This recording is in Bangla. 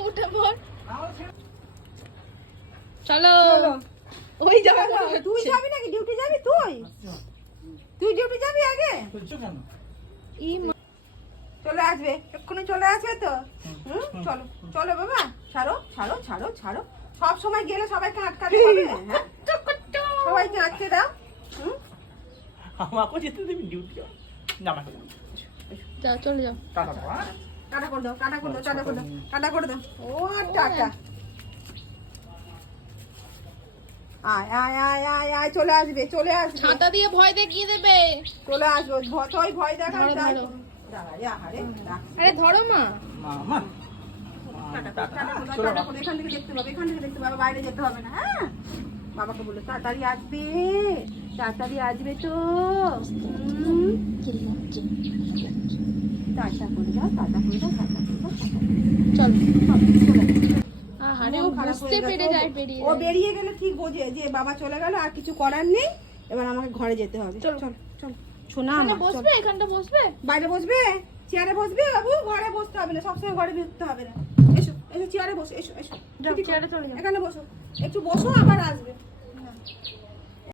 উঠে পড় চলো ওই যাবে তুই যাবি নাকি ডিউটি যাবি তুই ডিউটি যাবি আগে চলে আসবে এক্ষুনি চলে আসবে তো চলো চলো বাবা ছাড়ো ছাড়ো ছাড়ো ছাড়ো সব সময় গেলে সবাইকে আটকাতে হবে হ্যাঁ সবাইকে আটকে দাও আমাকে যেতে দিবি ডিউটি জামা যা চলে যাও টাটা বাবা টাটা করে দাও টাটা করে দাও টাটা করে দাও টাটা করে দাও ও টাটা আয় আয় আয় আয় আয় চলে আসবে ছাতা দিয়ে ভয় দেখিয়ে দেবে চলে আসবে ভয় দেখা ধরো, যায় ধরো। দাঁড়া আরে আরে ধরো মা মামা টাটা করে এখান থেকে দেখতে পাবে বাইরে যেতে হবে না হ্যাঁ বাবাকে বলো তাড়াতাড়ি আসবে তো টাটা করে দাও চল চলে আরে ও বুঝতে পেরে যায় বেরিয়ে ও বেরিয়ে গেলে ঠিক বোঝে যে বাবা চলে গেল আর কিছু করার নেই এবার আমাকে ঘরে যেতে হবে চল চল চল শোনা এখানে বসবে এখানটা বসবে বাইরে বসবে চেয়ারে বসবে বাবু ঘরে বসতে হবে না সবসময় ঘরে ঢুকতে হবে না এসো এসো চেয়ারে বসো এসো চেয়ারে চলে যাও এখানে বসো একটু বসো আবার আসবে